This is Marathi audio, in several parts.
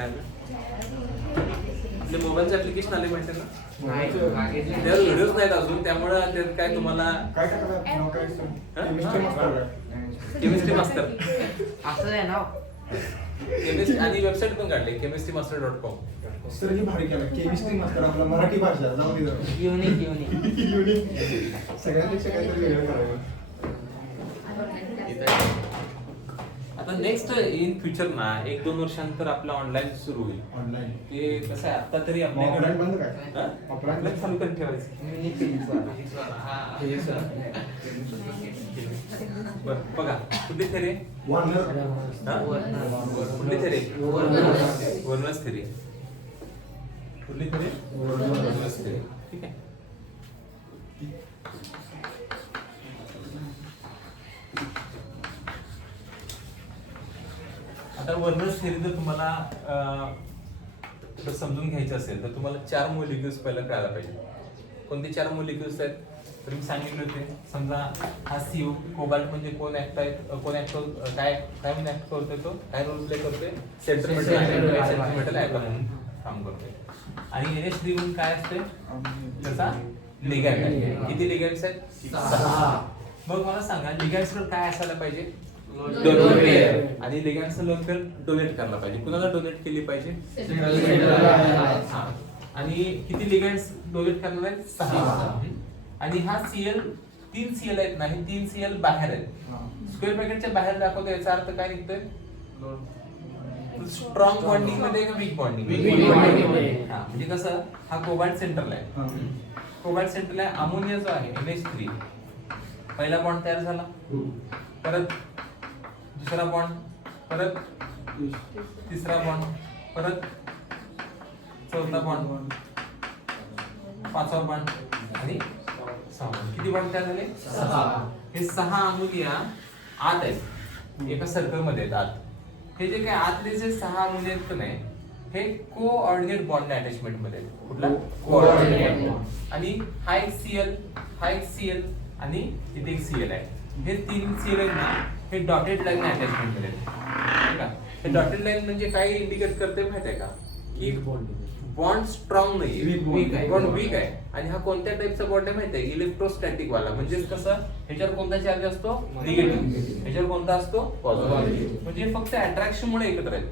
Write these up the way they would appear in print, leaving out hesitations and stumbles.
काय मोबाईलचे ऍप्लिकेशन आले माहिती ना, त्यावर व्हिडिओज नाहीत अजून, त्यामुळे त्यात काय तुम्हाला केमिस्ट्री मास्टर असं आहे ना, केमिस्ट्री आणि वेबसाईट पण काढली chemistrymaster.com. सर ही भारी केलं केमिस्ट्री मास्टर आपला मराठी भाषा जाऊ दे जरा. युनिक सगळ्यांपेक्षा काहीतरी वेगळं करावं. आता नेक्स्ट इन फ्युचर ना 1-2 वर्षानंतर आपलं ऑनलाईन सुरू होईल. ऑनलाईन ते कसं आहे आता तरी ऑफलाईन बंद हा? काय ऑफलाईन चालू करून ठेवायचं. बरं बघा कुठली थेरी वार्नर कुठली थेरी वर्नर्स थेरी कुठली थेरी वर्नर्स थेरी. ठीक आहे. आता वर्नर्स थेरी जर तुम्हाला समजून घ्यायचं असेल तर तुम्हाला 4 मोलिक्युल्स पहिला कळायला पाहिजे. कोणते 4 मोलिक्युल्स आहेत तर मी सांगितले होते. समजा हा CO कोबाल्ट म्हणजे कोण ऍक्ट आहे, कोण ऍक्ट काय काय म्हणून ऍक्ट करतोय, तो काय रोल प्ले करतोय, सेंट्रल मेटल आयन म्हणून काम करतोय. आणि NH3 म्हणून काय असते, त्याचा लिगॅंड आहे. किती लिगॅंड्स आहेत? 6. मग मला सांगा लिगॅंड्सवर काय असायला पाहिजे, लोन पेअर. आणि लिगॅंड्सचं लोन पेअर डोनेट करायला पाहिजे. कुणाला डोनेट केली पाहिजे? हा. आणि किती लिगॅंड्स डोनेट करणार आहेत? 6. आणि हा CL 3 CL आहेत ना, हे 3 CL बाहेर आहेत. स्क्वेअर ब्रॅकेटच्या बाहेर दाखवतो, याचा अर्थ काय निघतोय? स्ट्रॉंग बॉन्डिंग मध्ये का वीक बॉन्डिंग? हा म्हणजे कसं, हा कोबाल्ट सेंटरला आहे. कोबाल्ट सेंटरला आहे. अमोनिया जो आहे NH3 पहिला बॉन्ड तयार झाला, परत दुसरा बॉन्ड, परत तिसरा बॉन्ड, परत चौथा बॉन्ड, 5वा बॉन्ड आणि 6वा. किती बॉन्ड तयार झाले? 6. हे 6 अमोनिया आत आहेत, एका सर्कल मध्ये आहेत आत. हे जे काय आतले जे 6 अमोनिया आहेत नाही, हे कोऑर्डिनेट बॉन्ड अटॅचमेंट मध्ये आहेत. कुठला? कोऑर्डिनेट. आणि हा एक CL, हा एक CL आणि इथे एक CL आहे. हे 3 CL आहेत ना, हे डॉटेड लाईन अटॅचमेंट मध्ये आहेत. ठीक आहे. हे डॉटेड लाईन म्हणजे काय इंडिकेट करते माहिती आहे का, की बॉन्ड स्ट्रॉंग नाही, वीक आहे, बॉन्ड वीक आहे. आणि हा कोणत्या टाइपचा बॉन्ड आहे माहिती आहे? इलेक्ट्रोस्टॅटिक वाला. म्हणजे कसं, ह्याच्यावर कोणता चार्ज असतो? निगेटिव्ह. ह्याच्यावर कोणता असतो? पॉझिटिव्ह. म्हणजे फक्त अट्रॅक्शन मुळे एकत्र आहेत.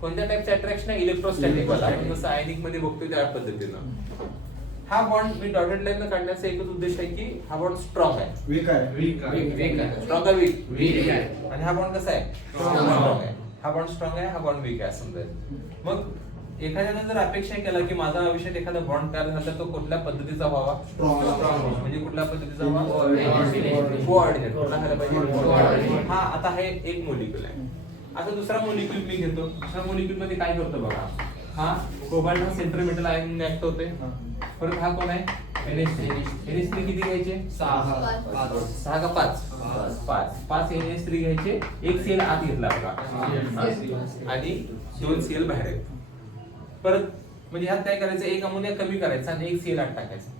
कोणत्या टाइपचं अट्रॅक्शन आहे? इलेक्ट्रोस्टॅटिक वाला. आपण जसं आयनिक मध्ये बघतोय त्या पद्धतीनं. हा बॉन्ड मी डॉटेड लाईन काढण्याचा एकच उद्देश आहे की हा बॉन्ड स्ट्रॉंग आहे, वीक आहे, स्ट्रॉंग आहे, वीक आहे. आणि हा बॉन्ड कसा आहे? स्ट्रॉंग आहे. हा बॉन्ड स्ट्रॉंग आहे, हा बॉन्ड वीक आहे समजायचं. मग एखाद्याने जर अपेक्षा केला की माझा आयुष्यात एखादा बॉन्ड तयार झाला तर तो कुठल्या पद्धतीचा व्हावा? स्ट्रॉंग. म्हणजे कुठल्या पद्धतीचा व्हावा? कोऑर्डिनेट. कुठला झाला पाहिजे? हा. आता हे एक मोलिक्युल आहे. आता दुसरा मोलिक्युल मी घेतो. दुसऱ्या मोलिक्युल मध्ये काय करतो बघा, हा कोबाल्ट हा सेंट्रल मेटल आयन ऍक्ट होते. परत हा कोण आहे? NH3 किती घ्यायचे? 6 का 5? 5 NH3 घ्यायचे. एक CL आत घेतला बघा आणि 2 CL बाहेर आहेत. परत म्हणजे ह्यात काय करायचं, एक अमोनिया कमी करायचा आणि एक CL आत टाकायचा.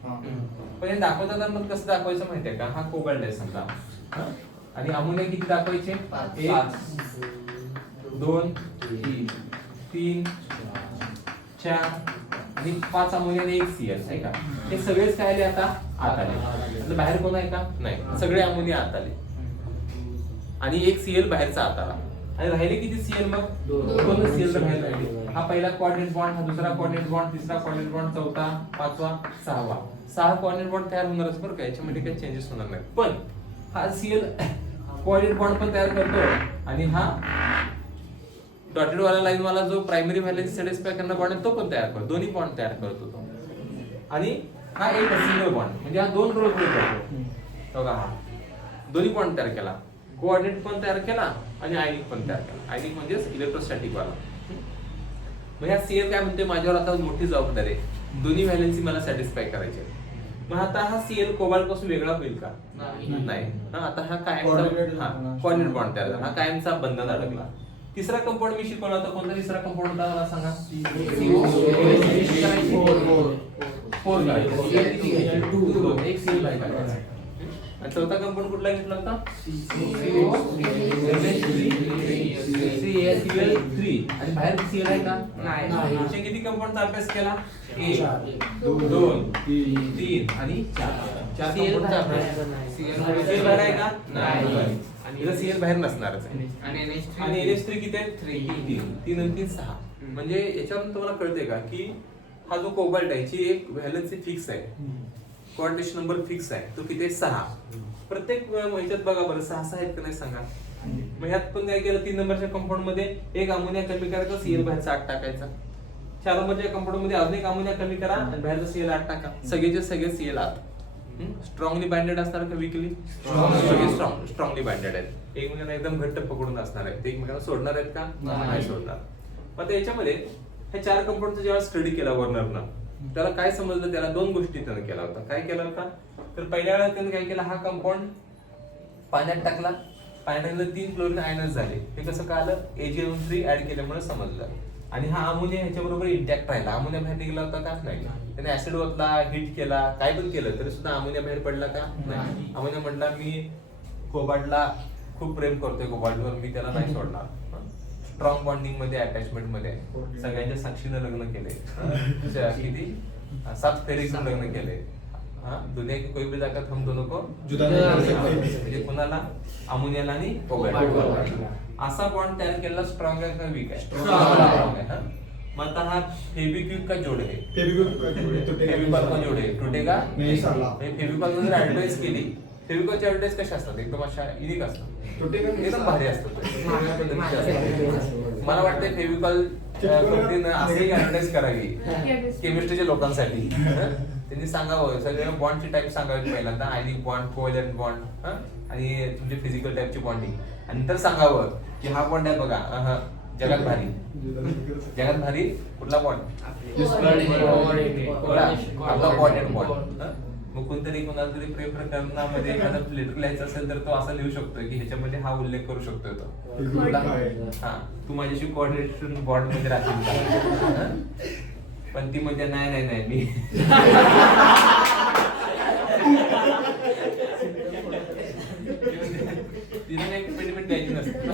पण हे दाखवताना पण कसं दाखवायचं माहितीये का, हा कोबाल्ट आहे समजा आणि अमोनिया किती दाखवायचे? 1 2 3 4 आणि 5 अमोनिया आणि 1 CL आहे का. हे सगळेच काय आले आता आत आले. बाहेर कोण आहे का? नाही, सगळे अमोनिया आत आले आणि 1 CL बाहेरचा आत आला. आणि राहिले किती CL? मग 2 CL बाहेर राहिले. हा पहिला कोऑर्डिनेट बॉन्ड, हा दुसरा कोऑर्डिनेट बॉन्ड, तिसरा कोऑर्डिनेट बॉन्ड, चौथा, 5वा, 6वा. 6 कोऑर्डिनेट बॉन्ड तयार होणारच बरं का, याच्यामध्ये काही चेंजेस होणार नाही. पण हा CL कोऑर्डिनेट बॉन्ड पण तयार करतो आणि हा डॉटेड वाला लाईन वाला जो प्रायमरी व्हॅलेन्स सॅटिस्फाय करणारा बॉन्ड आहे तो पण तयार करतो. दोन्ही बॉन्ड तयार करतो तो. आणि हा एक सिंगल बॉन्ड म्हणजे हा 2 रोल प्ले करतो बघा. हा दोन्ही बॉन्ड तयार केला, कोऑर्डिनेट पण तयार केला आणि आयनिक पण तयार केला. आयनिक म्हणजेच इलेक्ट्रोस्टॅटिक वाला. मग ह्या CL काय म्हणते, माझ्यावर आता मोठी जबाबदारी आहे, दोन्ही व्हॅलेन्सी मला सॅटिस्फाय करायचे. मग आता हा CL कोबाल्ट पासून वेगळा होईल का? नाही. आता हा कायमचा कोऑर्डिनेट बॉन्ड तयार झाला, हा कायमचा बंधन अडकला. तिसरा कंपाऊंड मी शिकवला होता, कोणता तिसरा कंपाऊंड होता मला सांगा? एक CL बाहेर काढायचा. आणि चौथा कंपाऊंड कुठला घेतला होता? CL Cl3 आणि बाहेर Cl आहे का? नाही. असे किती कंपाऊंडचा अभ्यास केला? 1 चार. 2 3 आणि 4 कंपाऊंडचा अभ्यास. Cl बाहेर आहे का? नाही. आणि इथं Cl बाहेर नसणारच आहे. आणि आणि NH3 किती आहे? 3 आणि 3 6. म्हणजे याच्यावरून तुम्हाला कळते का की हा जो कोबाल्ट आहे याची एक व्हॅलन्सी फिक्स आहे, कोऑर्डिनेशन नंबर फिक्स आहे, तो किती आहे? 6. प्रत्येक ह्याच्यात बघा बरं 6 आहेत का नाही सांगा. मग ह्यात पण काय केलं, 3 नंबरच्या कंपाऊंड मध्ये एक अमोनिया कमी करायचा, Cl बाहेरचा 8 टाकायचा. 4 नंबरच्या कंपाऊंड मध्ये अजून एक अमोनिया कमी करा आणि बाहेरचा Cl 8 टाका. सगळेचे सगळे Cl 8. स्ट्रॉंगली बाइंडेड असणार का वीकली? स्ट्रॉंगली बाइंडेड आहेत. एकमेकांना एकदम घट्ट पकडून असणार आहेत. ते एकमेकांना सोडणार आहेत का? नाही सोडणार. मग आता याच्यामध्ये हे 4 कंपाऊंडचा जेव्हा स्टडी केला वर्नरनं, त्याला काय समजलं? त्याला 2 गोष्टी त्यानं केला होता. काय केला होता? तर पहिल्या वेळेला त्यानं काय केलं, हा कंपाऊंड पाण्यात टाकला, पाण्यातलं 3 क्लोरीन आयनस झाले. हे कसं कळालं? AgNO3 ऍड केल्यामुळे समजलं. आणि हा अमोनिया ह्याच्याबरोबर इंटॅक्ट राहिला. अमोनिया बाहेर निघाला होता का? नाही. त्याने ऍसिड ओतला, हिट केला, काय पण केलं तरी सुद्धा अमोनिया बाहेर पडला का? नाही. अमोनिया म्हटला मी कोबाल्टला खूप प्रेम करतोय, कोबाल्टवर मी त्याला नाही सोडणार. स्ट्रॉंग बॉन्डिंग मध्ये, अटॅचमेंट मध्ये सगळ्यांच्या साक्षीनं लग्न केले. किती? 7 फेरीतून लग्न केले. दुनिया की कोई भी जाकर हम दोनों को जुदा नहीं कर सकते. म्हणजे कोणाला? अमोनियाला आणि कोबाल्ट. असा बॉन्ड तयार केला. स्ट्रॉंग आहे का वीक आहे? स्ट्रॉंग आहे. मग आता हा फेविक्विक का जोड आहे, फेविकॉल का जोड आहे, तुटेगा नाही साला. फेविकॉल जर ऍडव्हाइस केली, फेविकॉलची ऍडव्हाइस कशा असतात? एकदम अशा युनिक असतात, एकदम भारी असतात. मला वाटतं फेविकॉल कंपनीनं असंही ऍडव्हाइस करावी केमिस्ट्रीच्या लोकांसाठी. त्यांनी सांगावं सगळे बॉन्डची टाईप सांगावी पहिल्यांदा, आयनिक बॉन्ड, कोव्हॅलंट बॉन्ड आणि तुमचे फिजिकल टाईपची बॉन्डिंग, आणि नंतर सांगावं की हा बॉन्ड आहे बघा, जगात भारी. जगात भारी कुठला बॉन्ड? आपला कोऑर्डिनेट बॉन्ड. मग कोणतरी कोणाला तरी प्रेफर करण्यामध्ये एखादा लेटर लिहायचं असेल तर तो असं लिहू शकतोय की ह्याच्यामध्ये हा उल्लेख करू शकतोय तो. हा, तू माझ्याशी कोऑर्डिनेशन बॉन्ड मध्ये राहतील का? पण ती म्हणजे नाही मी तिने काही कमिटमेंट द्यायची नसते.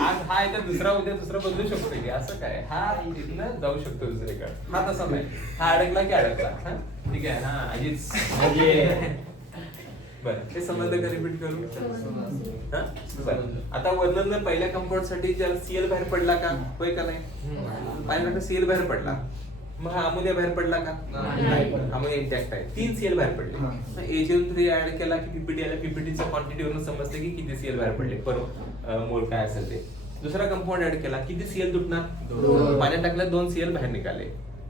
आज हा आहे तर दुसरा उद्या दुसरा बदलू शकतो की असं काय, हा तिथनं जाऊ शकतो दुसरीकडे. हा तसा नाही, हा अडकला की अडकला. ठीक आहे. हा अजीच बरं, हे संबंध का रिपीट करू? बरं, आता वर्णन पहिल्या कंपाऊंड साठी जर Cl बाहेर पडला का? होय का नाही? पाहिलं Cl बाहेर पडला, मग हा अमोनिया बाहेर पडला का? नाही. अमोनिया इंटॅक्ट आहे. 3 Cl बाहेर पडले. मग AgNO3 ऍड केला की पीपीटी आला, पीपीटीच्या क्वांटिटी वरून समजते की किती Cl बाहेर पडले पर मोल काय असेल ते. दुसरा कंपाऊंड ऍड केला, किती Cl तुटणार? पाण्यात टाकल्या 2 Cl बाहेर निघाले.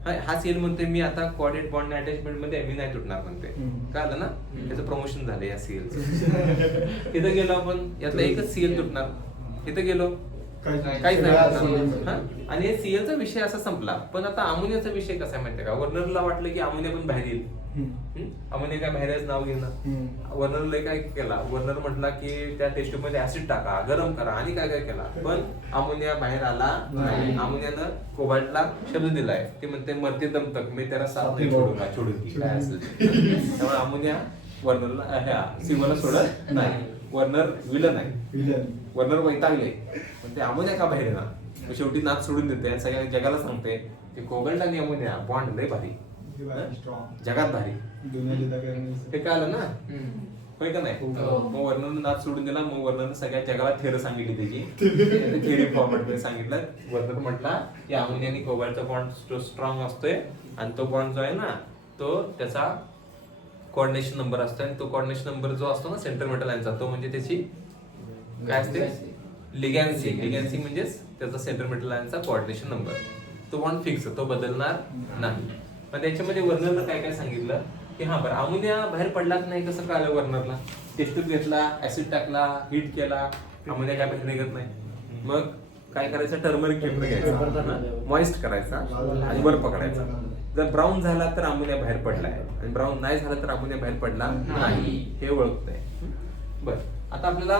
हा Cl म्हणतोय मी आता कोऑर्डिनेट बॉन्ड अटॅचमेंट मध्ये मी नाही तुटणार म्हणते. कळलं ना? त्याचं प्रमोशन झालं या Clचं. इथं गेलो आपण, यातला एकच Cl तुटणार. इथं गेलो काहीच नाही. आणि Clचा विषय असा संपला. पण आता अमोनियाचा विषय कसा आहे माहितीये का? वर्नरला वाटलं की अमोनिया पण बाहेर येईल. अमोनिया काय बाहेरच नाव घेणं. वर्नरला काय केला? वर्नर म्हटला की त्या टेस्ट मध्ये ऍसिड टाका, गरम करा आणि काय काय केला, पण अमोनिया बाहेर आला नाही. अमोनियानं कोबाल्टला शब्द दिलाय, ते म्हणते मरते दम तक मी त्याला साथ नाही छोडूंगी काय असेल. त्यामुळे अमोनिया वर्नरला सीमाला सोडत नाही. वर्नर विलन आहे, वर्नर वैतागले, पण ते अमोनिया का बाहेर ना? शेवटी नाच सोडून देते आणि सगळ्या जगाला सांगते की कोबाल्ट आणि अमोनिया बॉन्ड लय भारी, जगात भारी. हे कळलं ना? होय का नाही? मग वर्णन नाच सोडून दिला. मग वर्णन सगळ्या जगाला थेअर सांगितली त्याची थेअरी फॉर्मॅट मध्ये सांगितलं. वर्णन म्हटला की अमोनिया आणि कोबाल्टचा बॉन्ड स्ट्रॉंग असतोय आणि तो बॉन्ड जो आहे ना तो त्याचा कोऑर्डिनेशन नंबर असतो, आणि तो कोऑर्डिनेशन नंबर जो असतो ना सेंटर मेटल आयनचा, तो म्हणजे त्याची काय असते? लिगॅन्सी. लिगॅन्सी म्हणजेच त्याचा सेंटर मेटल आयनचा कोऑर्डिनेशन नंबर. तो बॉन्ड फिक्स, तो बदलणार नाही. पण त्याच्यामध्ये वर्नरनं काय काय सांगितलं की हा बरं अमोनिया बाहेर पडलाच नाही, कसं कळलं वर्नरला? टेस्ट ट्यूब घेतला, ऍसिड टाकला, हीट केला, अमोनिया काय बाहेर निघत नाही. मग काय करायचं? टर्मरिक पेपर घ्यायचा, मॉइस्ट करायचा आणि वर पकडायचा. जर ब्राऊन झाला तर अमोनिया बाहेर पडलाय, आणि ब्राऊन नाही झाला तर अमोनिया बाहेर पडला नाही, हे ओळखतंय. बरं, आता आपल्याला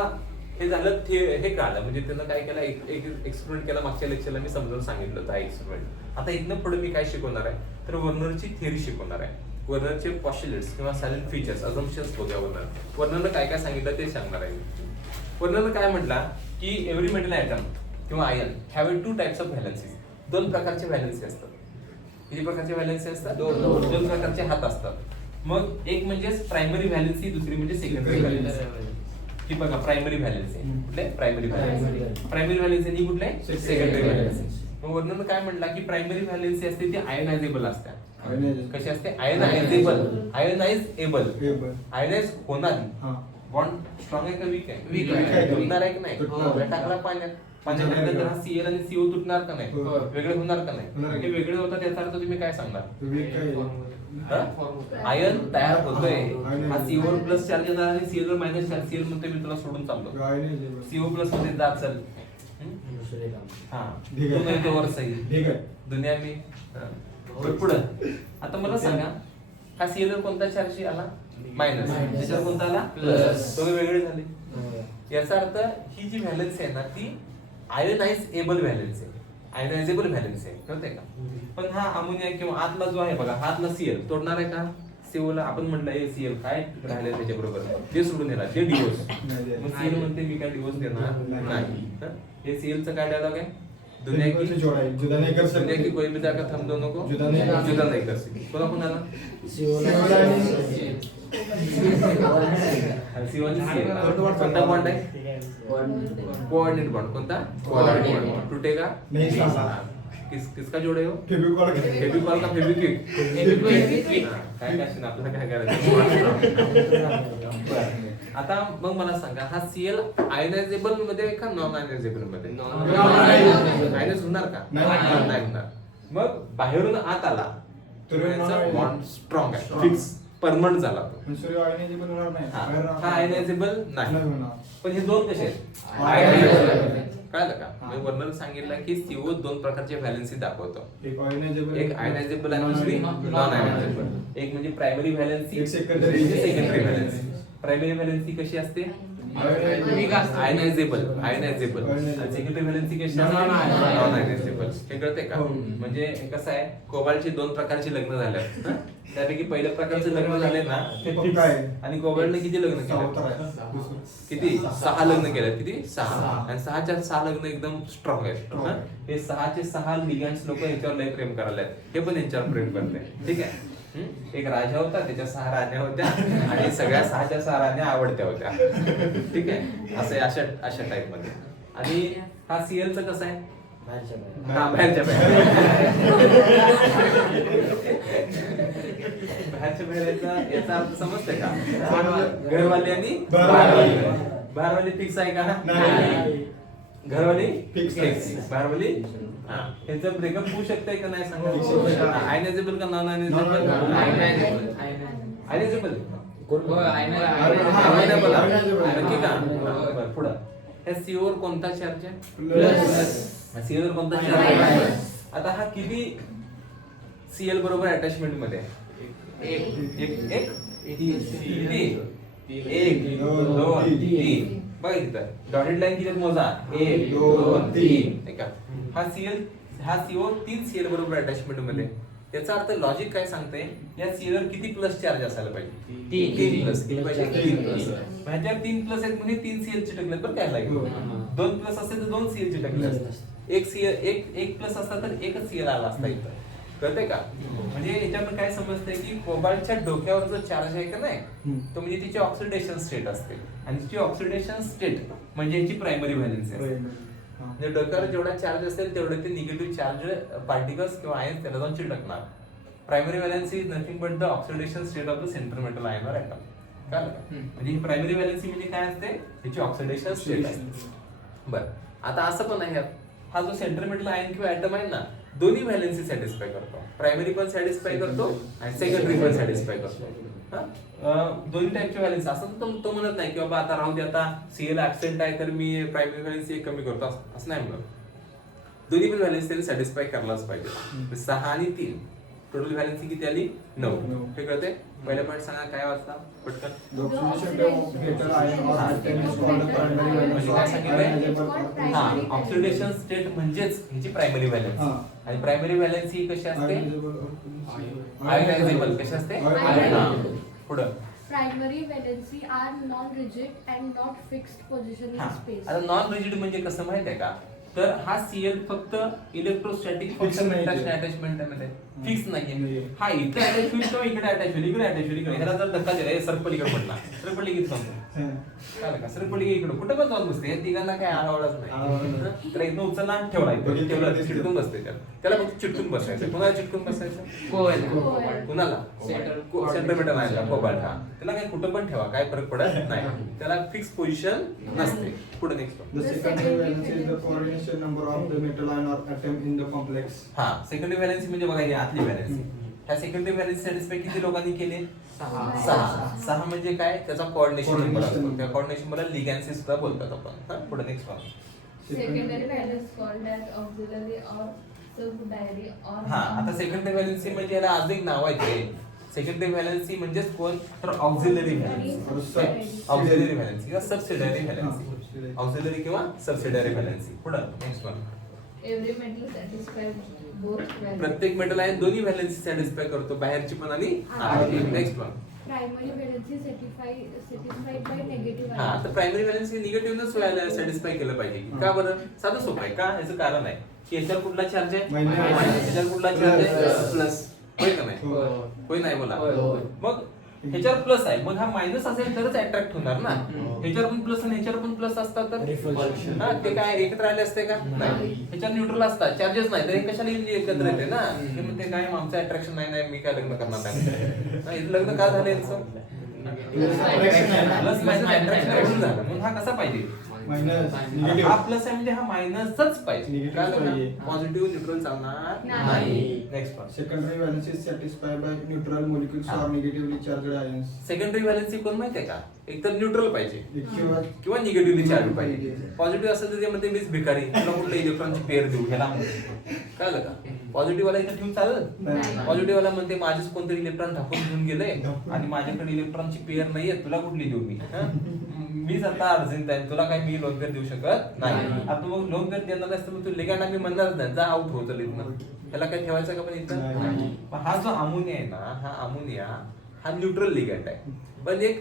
हे झालं, हे कळलं. म्हणजे त्यानं काय केलं? एक एक्सपेरिमेंट केला. मागच्या लेक्चरला मी समजावून सांगितलं होतं एक्सपेरिमेंट. आता इथनं पुढे मी काय शिकवणार आहे? तर वर्नरची थिअरी शिकवणार आहे. वर्नरचे पॉस्ट्युलेट्स किंवा सायलेंट फीचर्स, अझम्पशन्स बघूया. वर्नरनं काय काय सांगितलं ते सांगणार आहे. वर्नरनं काय म्हटला की एव्हरी मेटल ॲटम किंवा ion have two types of valencies. दोन प्रकारचे व्हॅलेन्सी असतात. किती प्रकारचे व्हॅलेन्सी असतात? दोन प्रकारचे हात असतात. मग एक म्हणजे प्रायमरी व्हॅलेन्सी, दुसरी म्हणजे सेकंडरी व्हॅलेन्सी. ही बघा प्रायमरी व्हॅलेन्सी कुठले? Primary valency. प्रायमरी व्हॅलेन्सी आणि कुठले? Secondary valency. मग वर्णन काय म्हणला की प्रायमरी व्हॅलेन्सी असते ती आयनायझेबल असते. कशी असते? आयनायझेबल. आयनाइजेबल. आयनाइज होणारी. बॉन्ड स्ट्रॉंग आहे का वीक आहे? वीक आहे. तुटणार आहे की नाही? टाकला पाण्यात, पाण्यात टाकल्यानंतर हा सीएल आणि सीओ तुटणार का नाही? वेगळे होणार का नाही? हे वेगळे होतात याचा अर्थ तुम्ही काय सांगणार? आयन तयार होतोय. हा सीओ प्लस चार्ज येणार आणि सीएल मायनस चार्ज. सीएल म्हणते मी तुला सोडून चाललो. सीओ प्लस मध्ये जा चल. हा तू नाही तो वर सही. दुनिया मी पुढं. आता मला सांगा हा सीएल कोणता चार्ज आला? मायनस. त्याच्यावर कोणता आला? प्लस. दोघे वेगळे झाले. याचा अर्थ ही जी व्हॅलेन्सी आहे ना ती आयनाइजेबल व्हॅलेन्सी आहे. आयनाइजेबल व्हॅलेन्सी आहे. कळतंय का? पण हा अमोनिया किंवा आतला जो आहे बघा, आतला सीएल तोडणार आहे का? सीओला आपण म्हटलं ए सीएल काय राहिले त्याच्या बरोबर ते सोडून येणार, ते डिवोर्स. मग सीएल म्हणते मी काय डिवोर्स देणार नाही. हे सीएलचं काय डायलॉग आहे? दुनिया की जुदा नहीं कर सकते. दुनिया की कोई भी ताकत हम दोनों को जुदा नहीं कर सकती. कोणाला? कोणता बॉन्ड आहे? Coordinate bond. कोणता? Coordinate bond. टूटेगा नहीं साला. किसका जोड़े हो? फेविकॉल फेविकॉल का फेविक्विक. काय काय आपल्याला काय करायचं? आता मग मला सांगा हा सीएल आयनायझेबल मध्ये का नॉन आयनायझेबल मध्ये? आयनाइज होणार का? नाही होणार. मग बाहेरून आत आला तर बॉन्ड स्ट्रॉंग आहे, फिक्स परमनंट झाला तो. हा आयनायझेबल नाही. पण हे दोन कसे आहेत? आयनायझेबल. कळलं का? मी वर्णन सांगितलं की सीओ दोन प्रकारचे व्हॅलेन्सी दाखवतो. एक आयनायझेबल आणि दुसरी नॉन आयनायझेबल. एक म्हणजे primary valency, secondary valency. Primary valency कशी असते? आयनायझेबल. आणि सेकंडरी व्हॅलेन्सी कशी असते? नॉन आयनायझेबल. हे कळते का? म्हणजे कसं आहे, कोबाल्टचे दोन प्रकारचे लग्न झाले. त्यापैकी पहिल्या प्रकारचे लग्न झाले ना ते फिक्स. आणि कोबाल्टने किती लग्न केले? किती? 6 लग्न केले. किती? 6. आणि 6च्या 6 लग्न एकदम स्ट्रॉंग आहेत. हे 6चे 6 लिगॅन्ड्स लोक याच्यावर लय प्रेम करायला आहेत. हे पण यांच्यावर प्रेम करते. ठीक आहे. एक राजा होता, त्याच्या 6 राण्या होत्या आणि सगळ्या 6च्या 6 राण्या आवडत्या होत्या. ठीक आहे. असं अशा टाइप मध्ये. आणि हा सीएलचं कसं आहे? बाहेरच्या बाहेरच्या याचा अर्थ समजतंय का? घरवाली आणि बाहेरवाली फिक्स आहे का? घरवाली फिक्स. बाहेरवाली ह्याचं ब्रेकअप होऊ शकतंय का नाही सांगा? आयनायझेबल का नॉन आयनायझेबल? आयनायझेबल. नक्की का? बरं पुढं. ह्या सीओवर कोणता चार्ज आहे? प्लस. सीएल कोणता चार्ज आहे? आता हा किती सीएल बरोबर अटॅचमेंट मध्ये? एक 2 3. बघा इथं डॉटेड लाईन किती मोजा? 1 2 3. ठीक आहे. हा सीओ 3 सीएल बरोबर अटॅचमेंट मध्ये. याचा अर्थ लॉजिक काय सांगते? या सीएल किती प्लस चार्ज असायला पाहिजे? 3 प्लस. किती पाहिजे? 3 प्लस. ह्याच्या 3 प्लस आहेत म्हणजे 3 सीएल चिटकले बरं काय लागेल? 2 प्लस असेल तर 2 सीएल चिटकले असतात. एक प्लस असता तर एकच सीएल आला असता इथं. कळतंय का? म्हणजे याच्यातून काय समजतंय की कोबाल्टच्या डोक्यावर जो चार्ज आहे का नाही तो म्हणजे तिची ऑक्सिडेशन स्टेट असते. आणि तिची ऑक्सिडेशन स्टेट म्हणजे याची प्रायमरी व्हॅलेन्सी असते. म्हणजे डोक्यावर जेवढा चार्ज असेल तेवढे ते निगेटिव्ह चार्ज पार्टिकल्स किंवा आयन्स त्याला जाऊन चिटकणार. Primary valency is nothing but the oxidation state of the centre metal ion or atom. कळलं का? म्हणजे ही प्रायमरी व्हॅलेन्सी म्हणजे काय असते? त्याची ऑक्सिडेशन स्टेट असते. बरं आता असं पण आहे, हा जो सेंटर मेटल आयन किंवा ॲटम आहे ना दोन्ही व्हॅलेन्सी सॅटिस्फाय करतो. प्रायमरी पण सॅटिस्फाय करतो आणि सेकंडरी पण सॅटिस्फाय करतो. दोन्ही टाइपचे व्हॅलेन्सी. असं तो म्हणत नाही की बाबा आता राहू दे, आता सीएल ऍबसेंट आहे तर मी प्रायमरी व्हॅलेन्सी कमी करतो असं नाही म्हणत. दोन्ही पण व्हॅलेन्सी त्यांनी सॅटिस्फाय करायलाच पाहिजे. 6 आणि 3 टोटल व्हॅलेन्सी किती आली? 9. हे कळते? पहिला पॉईंट सांगा काय वाजता पटकन. ऑक्सिडेशन स्टेट म्हणजेच ह्याची प्रायमरी व्हॅलेन्सी. आणि प्रायमरी व्हॅलेन्सी कशी असते? आयनायझेबल. कशी असते? पुढं Primary valency are non-rigid and not fixed position in space. आता नॉन रिजिड म्हणजे कसं माहित आहे का? तर हा सीएल फक्त इलेक्ट्रोस्टॅटिक Fix नाही ते. अटॅचमेंट मध्ये फिक्स नाहीये. नाहीये. हा इथे अटॅच होईल किंवा इकडे अटॅच होईल, इकडे अटॅच होईल, इकडे. ह्याला जर धक्का दिला सरपली इकडे पडला, सरपली इकडे थांबतो. काय का सरपली इकडे कुठं पण जाऊन बसते, या तिघांना काय आळावडच आळावडच नाही. नाही. तर एकदम उचलला आणि ठेवला इथे. बघितलं ठेवला ते चिटकून बसते त्याला फक्त चिटकून बसायचं. कुणाला चिटकून बसायचं? कुणाला? सेंटर मीटर नाही का कोबाल्ट. हा त्याला काय कुठं पण ठेवा, काय फरक पडत नाही. त्याला फिक्स पोझिशन नसते. पुढे next. The secondary valence is the coordination number of the metal ion or atom in the complex. हा सेकंडरी व्हॅलेन्सी म्हणजे बघा ही आतली व्हॅलेन्सी. ह्या सेकंडरी व्हॅलेन्सी सॅटिस्फाय किती लोकांनी केले? 6 म्हणजे काय? त्याचा कोऑर्डिनेशन नंबर असतो. त्या कोऑर्डिनेशन मला लिगॅन्सी सुद्धा बोलतात आपण. हा पुढे next one. Secondary valence called as auxiliary or subsidiary or हा आता सेकंडरी व्हॅलेन्सी म्हणजे याला अजून एक नाव आहे ते. सेकंडरी व्हॅलेन्सी म्हणजेच कोण? तर ऑक्झिलरी व्हॅलेन्सी. ऑक्झिलरी व्हॅलेन्सी किंवा सबसिडियरी व्हॅलेन्सी. ऑक्झिलरी किंवा सबसिडियरी व्हॅलेन्सी. पुढे next one. every metal satisfies both valence. प्रत्येक मेटल आहे दोन्ही व्हॅलेन्सी सॅटिस्फाय करतो, बाहेरची पण आणि आतली. Next one. Primary valence is satisfied by negative हा ions. तर प्रायमरी व्हॅलेन्स निगेटिव्हनच सॅटिस्फाय केलं पाहिजे. का बरं? साधं सोपं आहे. का? याचं कारण आहे की याच्यावर कुठला चार्ज आहे? याच्यावर कुठला चार्ज आहे? प्लस. होय का नाही? होय नाही बोला. मग ह्याच्यावर प्लस आहे, मग हा मायनस असेल तरच अट्रॅक्ट होणार ना. ह्याच्यावर पण प्लस आणि ह्याच्यावर पण प्लस असतात तर हा ते काय एकत्र आले असते का? नाही. ह्याच्यावर न्यूट्रल असतात, चार्जेस नाही तर हे कशाला एकत्र येते ना. हे म्हणते काय आमचं अट्रॅक्शन नाही, मी काय लग्न करणार नाही. लग्न का झालं यांचं? प्लस मायनस अट्रॅक्शन झालं. मग हा कसा पाहिजे? हा प्लस आहे म्हणजे हा मायनसच पाहिजे. पॉझिटिव्ह न्यूट्रल चालणार नाही. Next one. Secondary valence is satisfied by neutral molecules or negatively charged ions. Secondary valency कोण माहितीये का? एक तर न्यूट्रल पाहिजे किंवा निगेटिव्हली चार्ज पाहिजे. पॉझिटिव्ह असेल तर त्यामध्ये मीच भिकारी, तुला कुठलं इलेक्ट्रॉनची पेअर देऊ ह्याला कळलं का? पॉझिटिव्ह वाला इथं ठेवून चालेल? पॉझिटिव्ह वाला म्हणते माझेच कोणतरी इलेक्ट्रॉन ढापून घेऊन गेले आणि माझ्याकडे इलेक्ट्रॉनची पेअर नाहीये, तुला कुठली देऊ मी? मीच आता अर्जंट आहे, तुला काय मी लोन पेअर देऊ शकत नाही. आता मग लोन पेअर देणार असतं मग तू लेगांना मी म्हणणार नाही, जा आउट होतं इथनं. त्याला काय ठेवायचं का पण इथं? हा जो अमोनिया आहे ना, हा अमोनिया हा न्यूट्रल लिगँड आहे. पण एक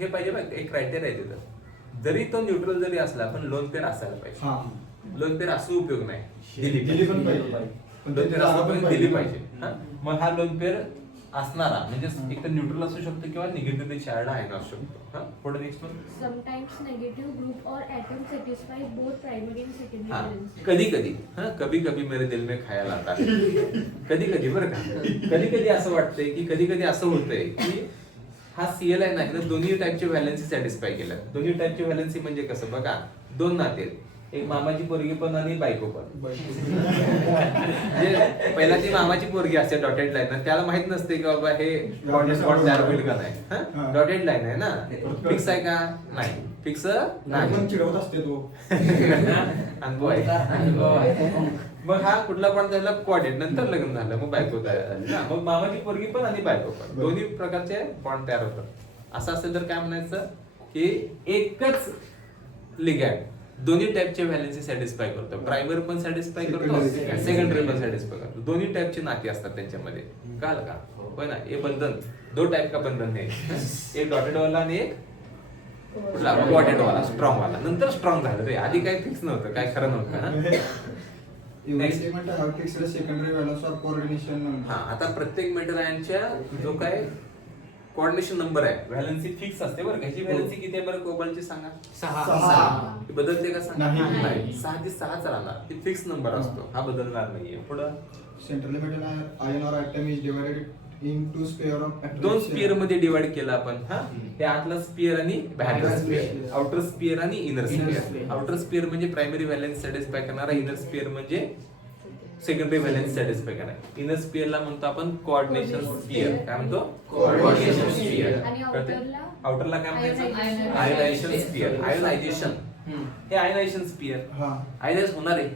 हे पाहिजे बघ, एक क्रायटेरिया आहे तिथं. जरी तो न्यूट्रल जरी असला पण लोन पेअर असायला पाहिजे. लोन पेअर असून उपयोग नाही, दिली पण पाहिजे. लोन पेअर असला पण दिली पाहिजे. मग हा लोन पेअर असणारा म्हणजे एक तर न्यूट्रल असू शकतो किंवा निगेटिव्हली चार्ज आयन असू शकतो. पुढे next one. Sometimes negative group or atom satisfy both primary and secondary हा valence. कधी कधी कभी कभी मेरे दिल में खायला आता. कधी कधी बरं का, कधी कधी असं वाटतंय की कधी कधी असं होतंय की हा सीएल आहे ना, इथं दोन्ही टाईपचे व्हॅलेन्सी सॅटिस्फाय केलं. दोन्ही टाईपचे व्हॅलेन्सी म्हणजे कसं बघा, दोन नाते आहेत. एक मामाची पोरगी पण आणि बायको पण. म्हणजे पहिला ती मामाची पोरगी असते डॉटेड लाईन, त्याला माहित नसते की बाबा हे बॉन्ड तयार होईल का नाही. डॉटेड लाईन आहे ना, फिक्स आहे का? नाही फिक्स नाही. चिडवत असते तो. अनुभव आहे. मग हा कुठला पण त्याला क्वाड्रेट नंतर लग्न झालं, मग बायको तयार झाली ना. मग मामाची पोरगी पण आणि बायको पण दोन्ही प्रकारचे बॉन्ड तयार होतात. असं असेल तर काय म्हणायचं की एकच लिगँड दोन्ही टाईपचे व्हॅलेन्सी सॅटिस्फाय करतो. प्रायमरी पण सॅटिस्फाय करतो, सेकंडरी पण सॅटिस्फाय करतो. दोन्ही टाईपची नाती असतात त्यांच्यामध्ये. कळलं का? होय ना. हे बंधन दो टाईप का बंधन है, एक डॉटेड वाला आणि एक डॉटेड वाला, स्ट्रॉंग वाला. नंतर स्ट्रॉंग झालं रे, आधी काय फिक्स नव्हतं, काय खरं नव्हतं. Secondary valence or coordination number. हा आता प्रत्येक मेटल आयनच्या जो काय कोऑर्डिनेशन नंबर आहे, व्हॅलेन्सी फिक्स असते बरं. ह्याची व्हॅलेन्सी किती आहे बरं कोबाल्टची सांगा? 6. बदलते का सांगा? नाही. नाही. 6 ची 6 राहणार. ती फिक्स नंबर असतो, हा बदलणार नाहीये. पुढं central metal ion or atom is divided into sphere of दोन स्पियर मध्ये डिवाइड केलं आपण. हा हे आतला स्पियर आणि बाहेरचा स्पियर, आउटर स्पियर आणि इनर स्पियर. आउटर स्पियर म्हणजे प्रायमरी व्हॅलेन्स सॅटिस्फाय करणारा, इनर स्पियर म्हणजे सेकंडरी व्हॅलेन्स सॅटिस्फाय करणार. इनर स्पियरला म्हणतो आपण कोऑर्डिनेशन स्पियर. काय म्हणतो? Coordination sphere. आणि आउटरला काय म्हणायचं? Ionization sphere. आयोनायझेशन हे आयोनायझेशन स्पियर. आयोनाइज होणार आहे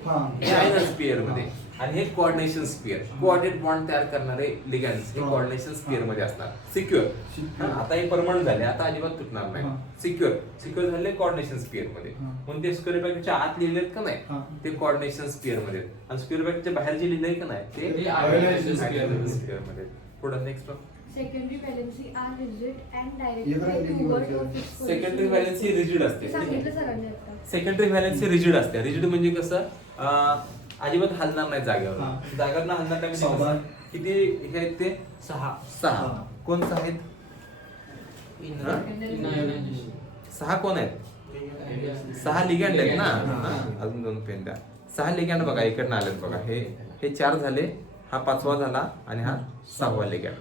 हे आयनर स्पियर मध्ये. आणि हे कोऑर्डिनेशन स्पियर, कोऑर्डिनेट बॉन्ड तयार करणारे लिगँड्स हे कोऑर्डिनेशन स्पियर मध्ये असणार. सिक्युअर आता हे परमनंट झाले, आता अजिबात तुटणार नाही. सिक्युअर झाले कोऑर्डिनेशन स्पियर मध्ये. म्हणून ते स्क्वेअर ब्रॅकेटच्या आत लिहिलेत का नाही ते कोऑर्डिनेशन स्पियर मध्ये, आणि स्क्वेअर ब्रॅकेटच्या बाहेर जे लिहिलंय का नाही ते आयोनायझेशन स्पियर मध्ये. पुढे next one. Secondary valency are rigid and directed toward a fixed position. Secondary valency rigid असते. सांगितलं सरांनी आता. सेकंडरी व्हॅलेन्सी रिजिड असते. रिजिड म्हणजे कसं, अजिबात हलणार नाही जागेवर. हा. जागेवर हलणार नाही म्हणजे सावधान. कसं? किती हे आहेत ते? 6 6. कोण 6 आहेत? हा? 6 कोण आहेत? 6 लिगॅंड आहेत ना. हा. अजून 2 पेन द्या. 6 लिगॅंड बघा इकडनं आलेत बघा. हे 4 झाले, हा 5वा झाला आणि हा 6वा लिगॅंड.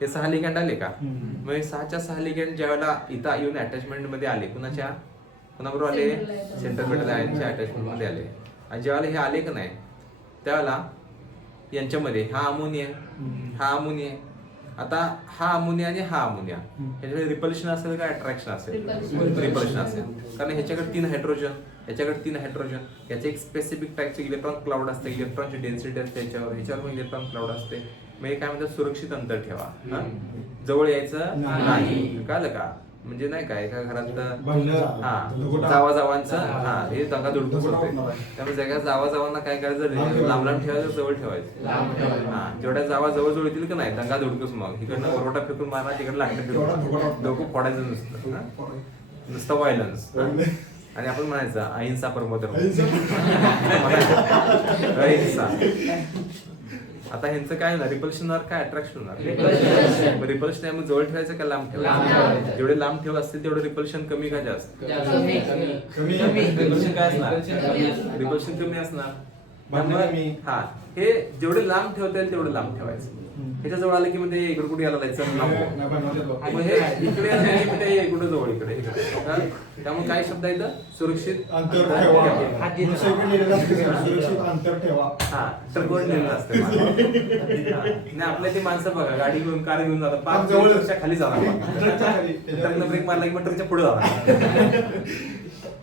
हे 6 लिगॅंड आले का? मग 6च्या 6 लिगॅंड ज्यावेळेला इथं येऊन अटॅचमेंट मध्ये आले, कुणाबरोबर आले? सेंटर मेटल आयनच्या अटॅचमेंट मध्ये आले. आणि ज्यावेळेला हे आले का नाही त्यावेळेला यांच्यामध्ये हा अमोनिया, हा अमोनिया. आता हा अमोनिया आणि हा अमोनिया ह्याच्यामध्ये रिपल्शन असेल का अट्रॅक्शन असेल? रिपल्शन असेल. कारण ह्याच्याकडे 3 हायड्रोजन, ह्याच्याकडे 3 हायड्रोजन. याचे एक स्पेसिफिक टाईपचे इलेक्ट्रॉन क्लाउड असते, इलेक्ट्रॉनची डेन्सिटी असते ह्याच्यावर इलेक्ट्रॉन क्लाउड असते. मग हे काय म्हणतात? सुरक्षित अंतर ठेवा. जवळ यायचं नाही. कळलं का? म्हणजे नाही का एका घरात जावांचं हे दंगा दुडकूस होते. त्यामुळे सगळ्या जावांना काय करायचं? लांब लांब ठेवायचं, जवळ ठेवायचं. हा, जेवढ्या जावा जवळ जवळ येतील का नाही दंगा दुडकूस. मग इकडनं वरवटा फेकून मारणार, तिकडे लाकडं फेकून डोकं फोडायचं नुसतं व्हायलन्स. आणि आपण म्हणायचं अहिंसा परमो धर्म. अहिंसा. आता ह्यांचं काय होणार? रिपल्शन होणार काय अट्रॅक्शन होणार? रिपल्शन आहे. मग जवळ ठेवायचं का लांब ठेवायचं? जेवढे लांब ठेव असतील तेवढं रिपल्शन कमी का जास्त? रिपल्शन काय असणार? रिपल्शन कमी असणार. हा, हे जेवढे लांब ठेवता येईल तेवढं लांब ठेवायचं. ह्याच्या जवळ आलं की मग ते इकडे कुठे यायला जायचं? मग हे इकडे आलं की ते इकडे जवळ इकडे. त्यामुळे काय शब्द आहेत? सुरक्षित अंतर ठेवा. सुरक्षित अंतर ठेवा. हा, तर कोण लिहिलं असतं? नाही, आपल्या ते माणसं बघा गाडी घेऊन कार घेऊन जातात, 5 जवळच्या खाली जाणार, ब्रेक मारला की ट्रकच्या पुढे जाणार.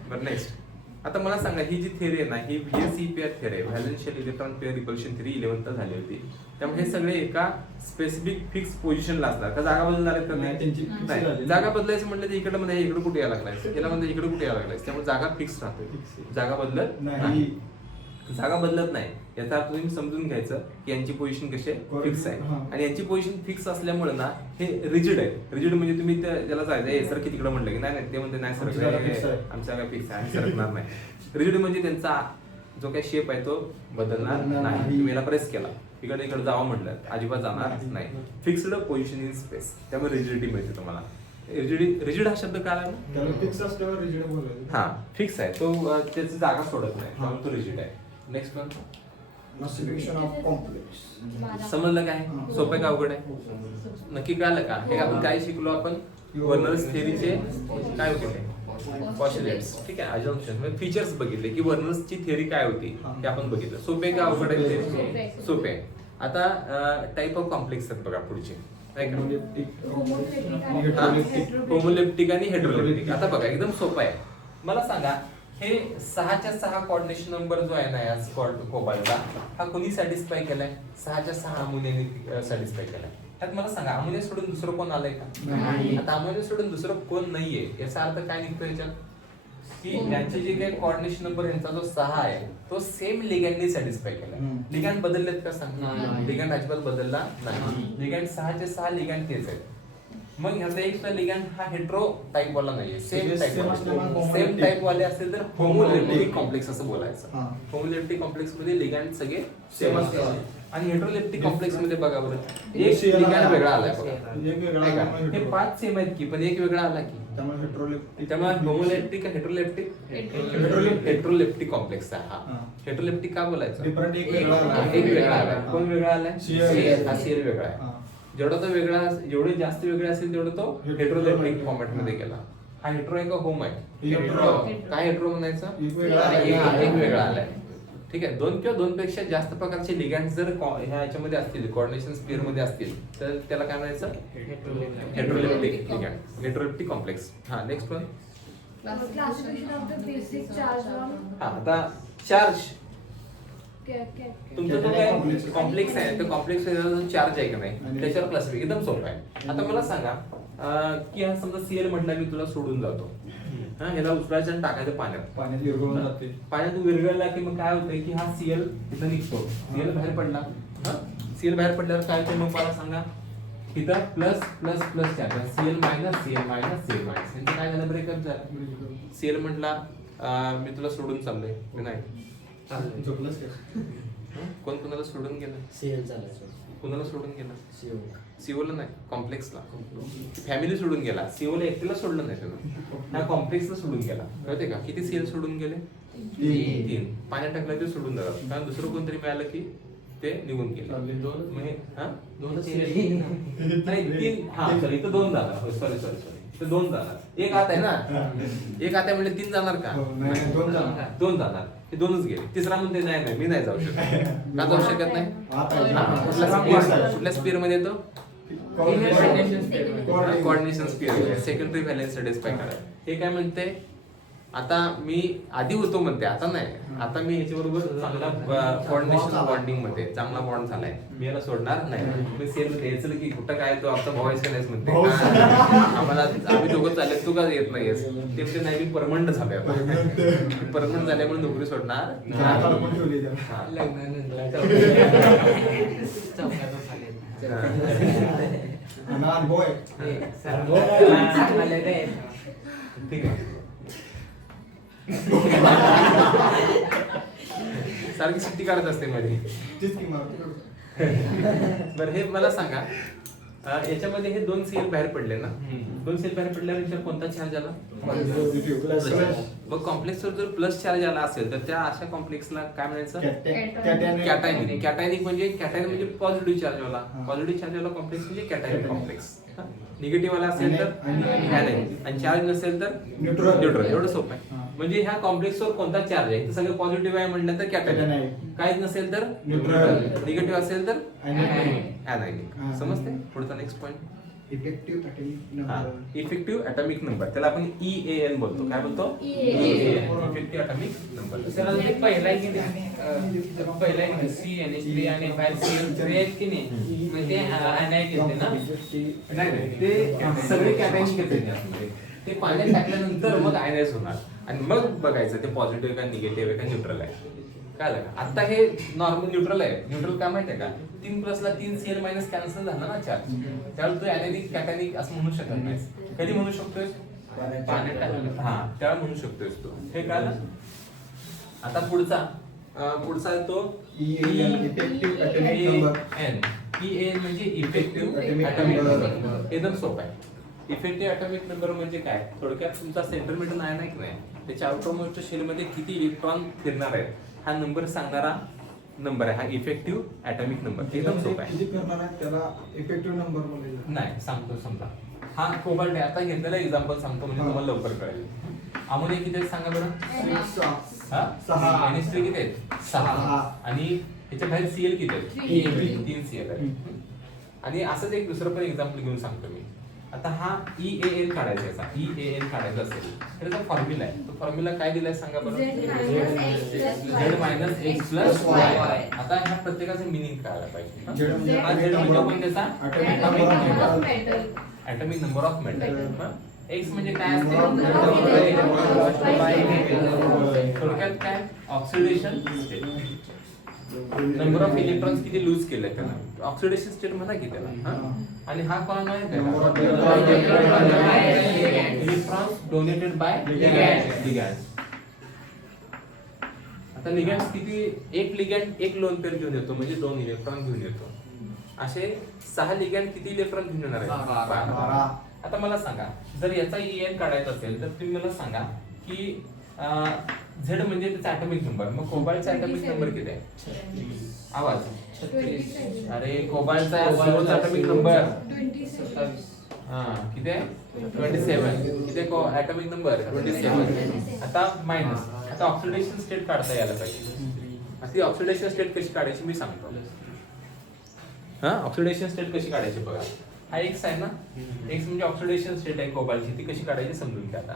बरं, नेक्स्ट. आता मला सांगा, ही जी थिअरी आहे ना, ही VSEPR थिअरी आहे, valence shell electron pair repulsion theory 11th झाली होती. त्यामुळे हे सगळे एका स्पेसिफिक फिक्स पोझिशनला असतात का? जागा बदलणार आहेत का? नाही. जागा बदलायचं म्हटलं तर इकडे मध्ये इकडे कुठे यायला लागलाय, याला मध्ये इकडे कुठे यायला लागलाय. त्यामुळे जागा फिक्स राहते, जागा बदलत नाही. जागा बदलत नाही याचा अर्थ तुम्ही समजून घ्यायचं की यांची पोझिशन कशी फिक्स आहे. आणि यांची पोझिशन फिक्स असल्यामुळे ना हे रिजिड आहे. रिजिड म्हणजे तुम्ही त्याला जायचं सर की तिकडे म्हटलं की नाही, ते म्हणते नाही सर आमच्या जागा फिक्स आहे, सरकणार नाही. रिजिड म्हणजे त्यांचा जो काही शेप आहे तो बदलणार नाही. तुम्ही याला प्रेस केला, इकडे इकडे जावं म्हटलं अजिबात जाणार नाही. फिक्स्ड पोझिशन इन स्पेस, त्यामुळे रिजिडिटी मिळते तुम्हाला. रिजिड हा शब्द काय आला ना? फिक्स असल्यावर रिजिड बोलायचं. हा, फिक्स आहे तो, त्याची जागा सोडत नाही, त्यामुळे तो रिजिड आहे. नेक्स्ट वन, समजलं काय? सोपं का अवघड आहे? नक्की कळलं का? हे आपण काय शिकलो? आपण वर्नर्स थिअरीचे काय होते? पॉस्युलेट्स. ठीक आहे, अजम्पशन फीचर्स बघितले की वर्नर्सची थिअरी काय होती हे आपण बघितलं. सोपे का अवघड आहे? सोपे आहे. आता टाइप ऑफ कॉम्प्लेक्स आहेत बघा पुढचे. होमोलेप्टिक आणि हेट्रोलेप्टिक. आता बघा एकदम सोपं आहे. मला सांगा, हे 6च्या 6 कॉर्डिनेशन नंबर जो आहे ना या कोबाल्टचा, हा कोणी सॅटिस्फाय केलाय? 6च्या 6 अमोनियाने सॅटिस्फाय केलाय. त्यात मला सांगा, अमोनिया सोडून दुसरं कोण आलंय का? आता अमोनिया सोडून दुसरं कोण नाहीये, याचा अर्थ काय निघतो याच्यात? की यांचे जे काही कॉर्डिनेशन नंबर यांचा जो 6 आहे तो सेम लिगॅंडने सॅटिस्फाय केलाय. लिगॅंड बदललेत का? सांग. लिगॅंड अजिबात बदलला नाही. लिगॅंड 6चे 6 लिगॅंड तेच आहेत. मग ह्याचा एक लिगॅंड हा हेट्रो टाइप वाला नाहीये, सेम टाइप वाले असेल तर होमोलेप्टिक कॉम्प्लेक्स असं बोलायचं. होमोलेप्टिक कॉम्प्लेक्स मध्ये लिगॅंड सगळे सेम असतात. आणि हेट्रोलेप्टिक कॉम्प्लेक्स मध्ये बघा बरं, एक लिगॅंड वेगळा आलाय बघा. हे 5 सेम आहेत की, पण एक वेगळा आला की. त्यामुळे होमोलेप्टिक हेट्रोलेप्टिक हेट्रोलेप्टिक कॉम्प्लेक्स आहे हा. हेट्रोलेप्टिक का बोलायचं? एक वेगळा आलाय. कोण वेगळा आलाय? हा सीएल वेगळा आहे. जेवढा तो वेगळा, जेवढे जास्त वेगळे असेल तेवढं तो हेट्रोलेप्टिक फॉर्मॅट मध्ये गेला. हा हेट्रो आहे का होम आहे? काय हेट्रो म्हणायचं? एक वेगळा आलाय. ठीक आहे, 2 किंवा 2 पेक्षा जास्त प्रकारचे लिगॅंड जर ह्याच्यामध्ये असतील, कोऑर्डिनेशन स्पेअर मध्ये असतील तर त्याला काय म्हणायचं? Heteroleptic ligand, heteroleptic complex. हा, नेक्स्ट वन. हा, आता चार्ज तुमचा जो काय कॉम्प्लेक्स आहे तो कॉम्प्लेक्स चार्ज आहे का नाही त्याच्यावर क्लासिफिक एकदम सोपं आहे. आता मला सांगा की हा समजा सीएल म्हटला मी तुला सोडून जातो, ह्याला उचलायचं आणि टाकायचं पाण्यात विरघळून जाते. पाण्यात विरघळला की मग काय होतंय की हा सीएल इथं निघतो. सीएल बाहेर पडला, सीएल बाहेर पडल्यावर काय होतं मग मला सांगा, इथं plus plus plus charge, CL minus CL minus CL minus, यांचं काय झालं? ब्रेकअप झालं. सीएल म्हटला मी तुला सोडून चाललोय, नाही झोपलंस का? कोण कोणाला सोडून गेलं? सीएल चालायचं कोणाला सोडून गेलं? सीओ सीओला नाही, कॉम्प्लेक्सला. फॅमिली सोडून गेला, सीओला एकटीला सोडलं नाही त्यानं, ह्या कॉम्प्लेक्सला सोडून गेला. कळते का? किती सीएल सोडून गेले? 3. पाण्यात टाकलं ते सोडून जातात, कारण दुसरं कोणतरी मिळालं की ते निघून गेले. मग हे- हा? नाही 3. हा सॉरी, इथं 2 जाणार. सॉरी ते 2 जाणार. एक आत आहे ना, एक आत आहे म्हणजे 3 जाणार का? हो, नाही, 2 जाणार. 2 जाणार. हे 2च गेले. तिसरा म्हणते नाही मी नाही जाऊ शकत. का जाऊ शकत नाही? आत आहे. हा, कुठल्या स्पीअर मध्ये येतो? Coordination. Coordination sphere. Secondary valence studies पाहिजे. हे काय म्हणते? आता मी आधी होतो म्हणते, आता नाही. आता मी ह्याच्याबरोबर चांगला कोऑर्डिनेशन बॉन्डिंग मध्ये चांगला बॉन्ड झालाय, मी याला सोडणार नाही. मी सेल द्यायचं की कुठं काय तो आमचा भाऊ आहेस का नाहीस म्हणते. आम्हाला आम्ही दोघं चालले, तू का येत नाहीयेस? ते म्हणते नाही मी परमनंट झालोय. परमनंट झाल्यामुळे नोकरी सोडणार हाताला पण ठेवली त्याला. हा. आणि अनुभव आहे. ठीक आहे. सारखी सुट्टी काढत असते मध्ये. तीच की मार. बरं हे मला सांगा, याच्यामध्ये हे 2 सीएल बाहेर पडले ना, 2 सीएल बाहेर पडल्यानंतर कोणता चार्ज आला? मग कॉम्प्लेक्सवर जर प्लस चार्ज आला असेल तर त्या अशा कॉम्प्लेक्सला काय म्हणायचं? कॅटायनिक. कॅटायनिक म्हणजे पॉझिटिव्ह चार्ज वाला. पॉझिटिव्ह चार्ज वाला कॉम्प्लेक्स म्हणजे कॅटायनिक कॉम्प्लेक्स. निगेटिव्ह वाला असेल तर ऍनायन, आणि चार्ज नसेल तर न्यूट्रल. एवढं सोपं आहे. म्हणजे ह्या कॉम्प्लेक्सवर कोणता चार्ज आहे? सगळं पॉझिटिव्ह आहे म्हटलं तर कॅटायनिक, काहीच नसेल तर न्यूट्रल, निगेटिव्ह असेल तर ॲनायनिक. ॲनायनिक. समजते? पुढचा next point. Effective atomic number. Effective atomic number, त्याला आपण EAN बोलतो. काय बोलतो? EAN. Effective atomic number. पहिला की CNH3 आणि बाहेर CL3 आहेत की नाही, मग ते अनायक येते ना. नाही ते सगळे कॅटायनिक येते. ते पाण्यात टाकल्यानंतर मग आयनाइज होणार, आणि मग बघायचं ते पॉझिटिव्ह का निगेटिव्ह आहे का न्यूट्रल आहे. काय झालं? आता हे नॉर्मल न्यूट्रल आहे. न्यूट्रल काय माहितीये का? 3 प्लसला 3 CL मायनस कॅन्सल झाला ना चार्ज, त्यावेळेस तू ॲनायनिक कॅटायनिक असं म्हणू शकत नाहीस. कधी म्हणू शकतोय? पाण्यात टाकलं. हा, त्यावेळेस म्हणू शकतोय तू. हे कळलं? आता पुढचा येतो EAN, effective atomic number. EAN म्हणजे effective Atomic atomic number. Number. एकदम सोपं आहे. इफेक्टिव्ह ॲटॉमिक नंबर म्हणजे काय? थोडक्यात तुमचा सेंटर मेटल आयन आहे की नाही, त्याच्या आउटरमोस्ट शेल मध्ये किती इलेक्ट्रॉन फिरणार आहेत हा नंबर सांगणारा नंबर आहे. हा इफेक्टिव्ह ॲटॉमिक नंबर. एकदम सोपा आहे. किती करणार आहे त्याला इफेक्टिव्ह नंबर बोलायचं. नाही सांगतो. समजा हा कोबाल्ट आहे. आता घेतलेला एक्झाम्पल सांगतो म्हणजे तुम्हाला लवकर कळेल. अमोनिया किती आहेत सांगा बरं? 6. NH3 किती आहेत? 6. आणि ह्याच्या बाहेर CL किती आहेत? 3 CL आहेत. आणि असंच एक दुसरं पण एक्झाम्पल घेऊन सांगतो मी. आता हा EAN काढायचा आहे. EAN काढायचा असेल तर त्याचा फॉर्म्युला आहे. तो फॉर्म्युला काय दिलाय सांगा बरं? Z minus X plus Y. आता ह्या प्रत्येकाचं मिनिंग कळायला पाहिजे. हा Z म्हणजे कोणत्याचा? Atomic number of metal. X म्हणजे काय असते? थोडक्यात काय? Oxidation state. Number of electrons किती लूज केले त्याला, ऑक्सिडेशन स्टेट म्हणा की त्याला. आणि हा कोण आहे? Electrons donated by ligands. आता लिगॅंड्स किती? एक लिगॅंड एक लोन पेअर घेऊन येतो म्हणजे 2 इलेक्ट्रॉन घेऊन येतो. असे 6 लिगॅंड किती इलेक्ट्रॉन घेऊन येणार आहेत? 12. आता मला सांगा, जर याचा EAN काढायचा असेल तर तुम्ही मला सांगा की Z म्हणजे त्याचा ॲटॉमिक नंबर. मग कोबाल्टचा ॲटॉमिक नंबर किती आहे? आवाज. अरे कोबाल्टचा ॲटॉमिक नंबर 27. हा किती आहे? 27. किती आहे ॲटॉमिक नंबर? 27. आता मायनस. आता ऑक्सिडेशन स्टेट काढता यायला पाहिजे. ती ऑक्सिडेशन स्टेट कशी काढायची मी सांगतो. हा, ऑक्सिडेशन स्टेट कशी काढायची बघा. हा एक्स आहे ना, एक्स म्हणजे ऑक्सिडेशन स्टेट आहे कोबाल्टची. ती कशी काढायची समजून घ्या. आता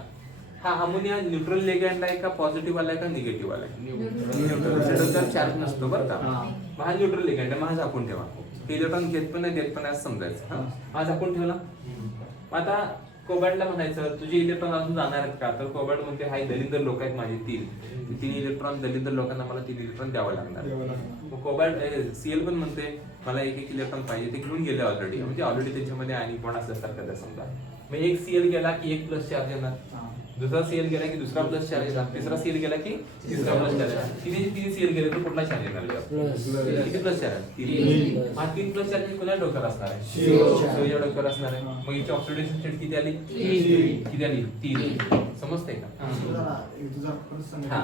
हा अमोनिया न्यूट्रल लिगॅंड आहे का पॉझिटिव्ह वाला आहे का निगेटिव्ह वाला आहे? न्यूट्रल चार्ज नसतो बरं का. मग हा न्यूट्रल लिगॅंड आहे. मग हा झाकून ठेवा. इलेक्ट्रॉन घेत पण नाही देत पण नाही असं समजायचं. हा झाकून ठेवला. मग आता कोबाल्टला म्हणायचं तुझे इलेक्ट्रॉन अजून जाणार आहेत का? तर कोबाल्ट म्हणते हाय दलिंदर लोक आहेत माझे 3 इलेक्ट्रॉन. दलिंदर लोकांना मला 3 इलेक्ट्रॉन द्यावं लागणार. मग कोबाल्ट CL पण म्हणते मला 1 इलेक्ट्रॉन पाहिजे. ते घेऊन गेले ऑलरेडी. म्हणजे ऑलरेडी त्याच्यामध्ये आयनिक बॉन्ड असल्यासारखं समजा. मग एक CL गेला की 1 प्लस चार्ज येणार. दुसरा सीएल गेला की दुसरा प्लस चार्ज येणार, तिसरा सीएल गेला की तिसरा प्लस चार्ज येणार, तीन सीएल गेले तर कुठला चार्ज येणार किती प्लस चार्ज? 3. हा 3 प्लस चार्ज कुठल्या डोक्यावर असणार आहे? CO डोक्यावर असणार आहे. मग याची ऑक्सिडेशन स्टेट किती आली? किती आली? 3. समजतंय का? हा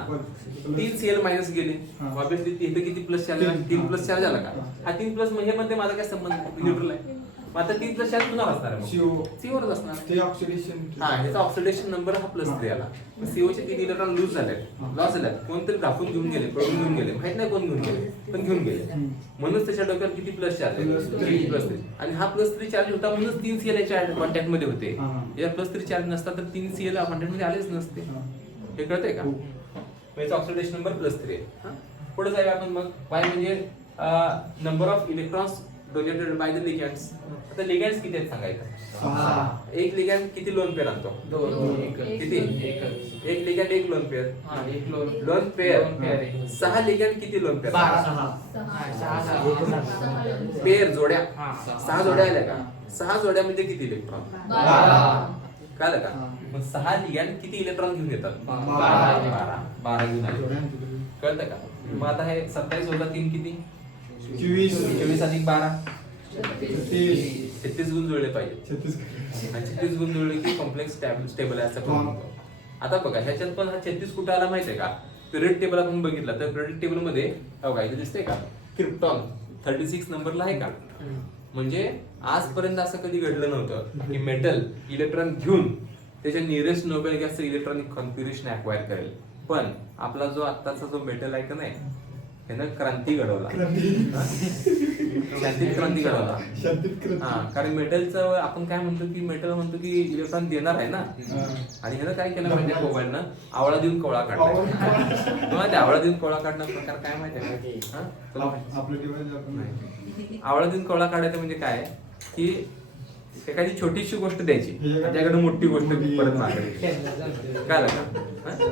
3 सीएल मायनस गेले, ऑब्विसली इथे किती प्लस चार्ज आला? 3 प्लस चार्ज आला का? हा 3 प्लस म्हणजे मध्ये माझा काय संबंध? न्यूट्रल आहे. मग आता 3 प्लस चार्ज पुन्हा असणार आहे, CO वरच असणार आहे. ते ऑक्सिडेशन हा ह्याचा ऑक्सिडेशन नंबर हा +3 आला. CO चे 3 इलेक्ट्रॉन लूज झाले, लॉस झाले, कोणतरी दाखवून घेऊन गेले, पळून घेऊन गेले, माहित नाही कोण घेऊन गेले, पण घेऊन गेले. म्हणून त्याच्या डोक्यावर किती प्लस चार्ज आहे? 3+3. आणि हा +3 चार्ज होता म्हणून 3 सीएल याच्या कॉन्टॅक्ट मध्ये होते. या +3 चार्ज नसता तर 3 सीएल कॉन्टॅक्ट मध्ये आलेच नसते. हे कळतंय का? याचा ऑक्सिडेशन नंबर +3 आहे. पुढे जाऊया आपण. मग Y म्हणजे number of electrons donated by the ligands. आता लिगॅंड्स किती आहेत सांगायचं? एक लिगॅंड किती लोन पेअर आणतो? किती? एक लिगॅंड एक lone pair. Lone pair 6 ligand किती लोन पेअर? पेअर जोड्या 6 जोड्या आल्या का? 6 जोड्या म्हणजे किती इलेक्ट्रॉन? 12. का? मग 6 लिगॅंड किती इलेक्ट्रॉन घेऊन येतात? 12 घेऊन आले. कळतं का? मग आता हे 27 + 3 किती? 24 अधिक 12 36 गुण जुळले पाहिजे. 36 गुण जुळले की कॉम्प्लेक्स स्टेबल आहे असं आपण म्हणतो. आता बघा ह्याच्यात पण हा 36 कुठे आला माहितीये का? पिरियड टेबल आपण बघितलं तर पिरियड टेबल मध्ये बघा इथे दिसतंय का? क्रिप्टॉन 36 नंबरला आहे का? म्हणजे आजपर्यंत असं कधी घडलं नव्हतं की मेटल इलेक्ट्रॉन घेऊन त्याच्या नियरेस्ट नोबेल गॅसचं इलेक्ट्रॉनिक कॉन्फिगरेशन अक्वायर करेल. पण आपला जो आत्ताचा जो मेटल आहे का नाही, त्यानं क्रांती घडवला. शांतीत क्रांती घडवला. हा, कारण मेटलचं आपण काय म्हणतो की मेटल म्हणतो की इलेक्ट्रॉन देणार आहे ना, आणि ह्यानं काय केलं माहितीये? कोबाल्टनं आवळा देऊन कोळा काढला. ते आवळा देऊन कोळा काढणं प्रकार काय माहितीये का? आवळा देऊन कोळा काढायचं म्हणजे काय की एखादी छोटीशी गोष्ट द्यायची, त्याच्याकडे मोठी गोष्ट परत मागायची. काय लागलं?